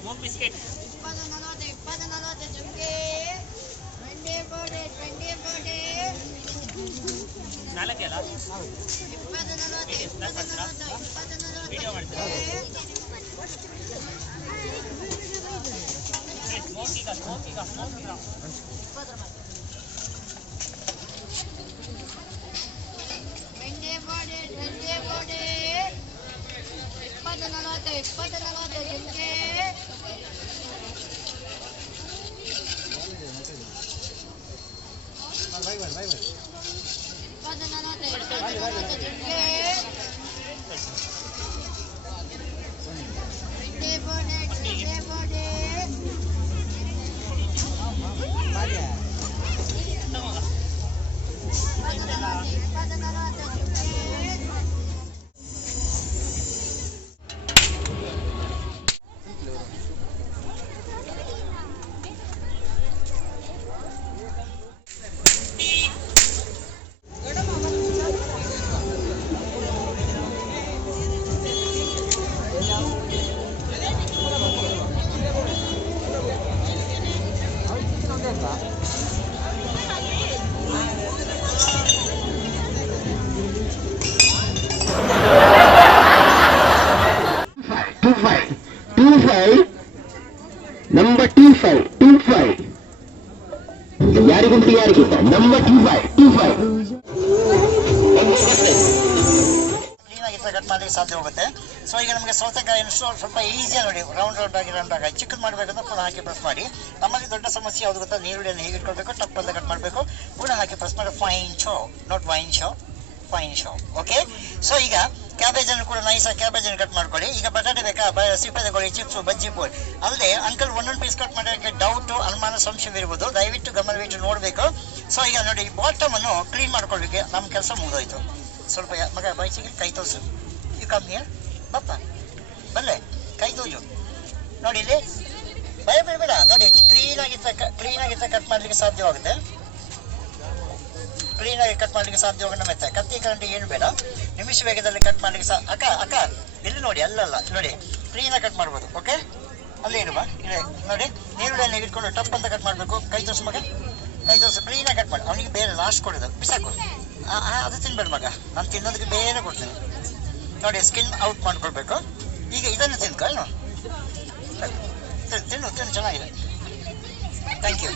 Smoke biscuit. Number 25. ಯಾರಿಗಿಂತ Number 25. Cut ಮಾಡಲಿಕ್ಕೆ ಸಾಧ್ಯ ಹೋಗುತ್ತೆ. ಸೊ ಈಗ ನಮಗೆ ಸೌತೆಕಾಯಿ ಸ್ವಲ್ಪ ಈಸಿಯಾಗಿ ನೋಡಿ ರೌಂಡ್ ಆಗಿ ಚಿಕ್ಕದು ಮಾಡಬೇಕಂದ್ರೆ ಪುನಃ ಹಾಕಿ ಪ್ರೆಸ್ ಮಾಡಿ. ನಮ್ಮಲ್ಲಿ ದೊಡ್ಡ ಸಮಸ್ಯೆ ಯಾವುದು ಗೊತ್ತಾ, ನೀರುಳ್ಳಿಯನ್ನು ಹೇಗೆ ಇಟ್ಕೊಳ್ಬೇಕು, ಟಪ್ ಅಂತ ಕಟ್ ಮಾಡಬೇಕು, ಪುನಃ ಹಾಕಿ ಪ್ರೆಸ್ ಮಾಡಿ fine show, not wine show, fine show. Okay. So ಈಗ ಕ್ಯಾಬೇಜನ್ನು ಕೂಡ ನೈಸಾಗಿ ಕ್ಯಾಬೇಜನ್ನು ಕಟ್ ಮಾಡ್ಕೊಳ್ಳಿ. ಈಗ ಬಟಾಟೆ ಬೇಕಾ, ಸಿಪ್ಪೆ ತಗೊಳ್ಳಿ, ಚಿಪ್ಸು ಬಜ್ಜಿ ಪೋಲ್. ಅಲ್ಲದೆ ಅಂಕಲ್ ಒಂದೊಂದು ಪೀಸ್ ಕಟ್ ಮಾಡೋಕ್ಕೆ ಡೌಟು, ಅನುಮಾನ, ಸಂಶಯವಿರ್ಬೋದು, ದಯವಿಟ್ಟು ಗಮನವಿಟ್ಟು ನೋಡಬೇಕು. ಸೊ ಈಗ ನೋಡಿ ಬಾಟಮನ್ನು ಕ್ಲೀನ್ ಮಾಡ್ಕೊಳ್ಬೇಕು. ನಮ್ಮ ಕೆಲಸ ಮುಗಿದೋಯ್ತು. ಸ್ವಲ್ಪ ಮಗ ಬೈಸಿಗೆ ಕೈ ತೋರಿಸು. ಯು ಕಮ್ ಹಿಯರ್ ಬಪ್ಪ, ಬಲ್ಲೆ ಕೈ ತೋಜು. ನೋಡಿ ಇಲ್ಲಿ ಬೇಡ ನೋಡಿ, ಕ್ಲೀನಾಗಿ ಕಟ್ ಮಾಡಲಿಕ್ಕೆ ಸಾಧ್ಯವಾಗುತ್ತೆ. ಕ್ಲೀನಾಗಿ ಕಟ್ ಮಾಡಲಿಕ್ಕೆ ಸಾಧ್ಯವಾಗುತ್ತೆ. ಮತ್ತೆ ಕತ್ತಿ ಕರಂಟಿ ಏನು ಬೇಡ, ನಿಮಿಷ ವೇಗದಲ್ಲಿ ಕಟ್ ಮಾಡಲಿಕ್ಕೆ ಅಕ್ಕ ಇಲ್ಲಿ ನೋಡಿ, ಅಲ್ಲಲ್ಲ ನೋಡಿ, ಕ್ಲೀನಾಗಿ ಕಟ್ ಮಾಡ್ಬೋದು. ಓಕೆ, ಅಲ್ಲೇ ಇರುವ ನೋಡಿ, ನೀರುಳ್ಳಿಯನ್ನು ಇಟ್ಕೊಂಡು ಟಪ್ ಅಂತ ಕಟ್ ಮಾಡಬೇಕು. ಕೈ ತೋರಿಸು ಮಗ, ಕೈ ತೋರಿಸು. ಕ್ಲೀನಾಗಿ ಕಟ್ ಮಾಡಿ. ಅವನಿಗೆ ಬೇರೆ ಲಾಸ್ಟ್ ಕೊಡೋದು ಬಿಸಾಕು. ಅದು ತಿನ್ಬೇಡ ಮಗ, ನಾನು ತಿನ್ನೋದಕ್ಕೆ ಬೇರೆ ಕೊಡ್ತೀನಿ. ನೋಡಿ, ಸ್ಕಿನ್ ಔಟ್ ಮಾಡ್ಕೊಳ್ಬೇಕು. ಈಗ ಇದನ್ನು ತಿನ್ಕೊ, ಏನು ತಿನ್ನು ಚೆನ್ನಾಗಿದೆ. Thank you.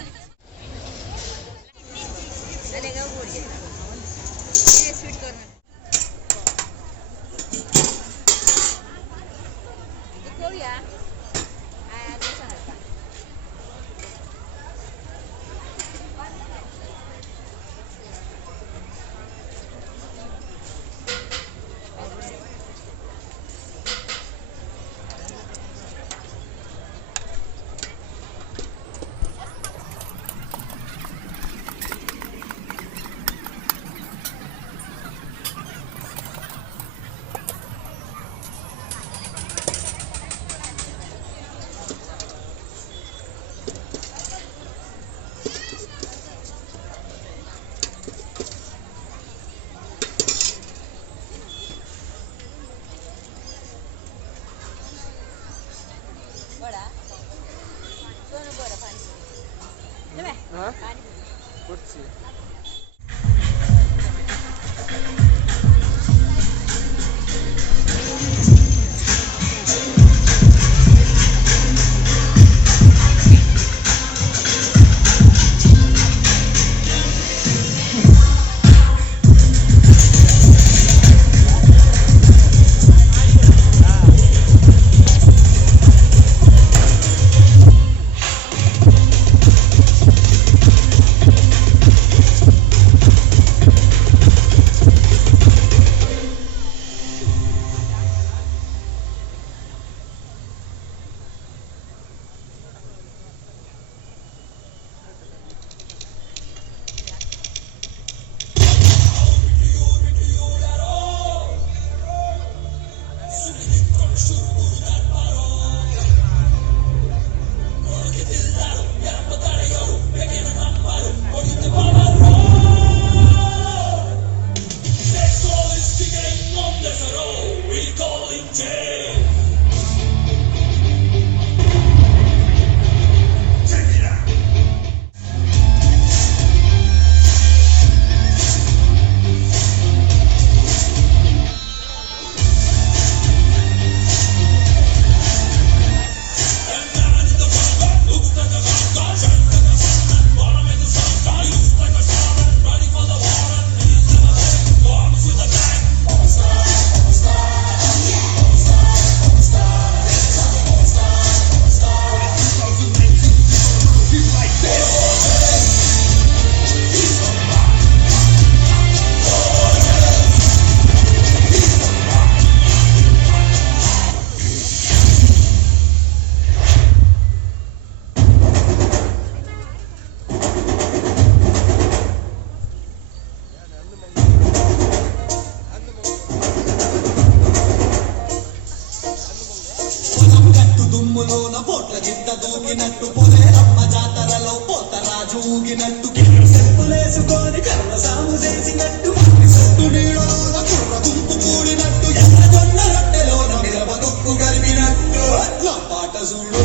దుమ్ములోన పోట్ల గిట్ట దూకినట్టు పొలే రమ్మ జాతరలో పోత రాజు ఊగినట్టు చెప్పులేసుకొని కర్మ సాము చేసినట్టు చెట్టు నీడలోన కుర్ర గుంపు కూడినట్టు ఎర్ర జొన్న రొట్టెలోన మిరప దుక్కు కలిపినట్టు నా పాట చూడు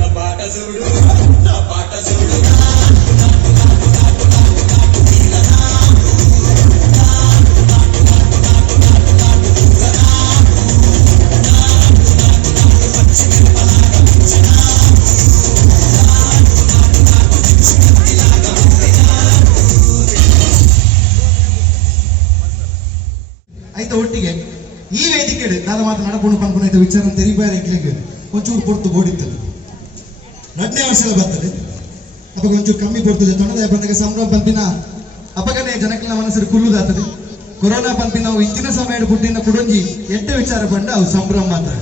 నా పాట చూడు నా పాట చూడు ಆಯ್ತಾ ಒಟ್ಟಿಗೆ ಈ ವೇದಿಕೆ ನಾನು ಮಾತ್ರ ನಡ್ಕೊಂಡು ಪಂಪನಾಯ್ತು ವಿಚಾರ ತೆರಿಬಾರ ಎಂಕ್ಲಿಗೆ ಒಂಚೂರು ಪೊರ್ತು ಬೋಡಿತ್ತಲ್ಲ 2ನೇ ವರ್ಷದ ಬರ್ತದೆ ಅಪ್ಪ ಒಂಚೂರು ಕಮ್ಮಿ ಪಡ್ತದೆ ತೊಣದ ಬಂದಾಗ ಸಂಭ್ರಮ ಪಂಪಿನ ಅಪಗನೆ ಜನಕ್ಕೆಲ್ಲ ಮನಸ್ಸು ಕುಲ್ಲುದಾಗ್ತದೆ ಕೊರೋನಾ ಪಂಪಿನ ನಾವು ಇಂಚಿನ ಸಮಯ ಪುಟ್ಟಿನ ಕುಡಂಜಿ ಎಟ್ಟೆ ವಿಚಾರ ಬಂಡ ಅವು ಸಂಭ್ರಮ ಮಾತ್ರ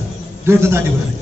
ಜೋಡ್ದ ದಾಟಿ ಬರ್ತದೆ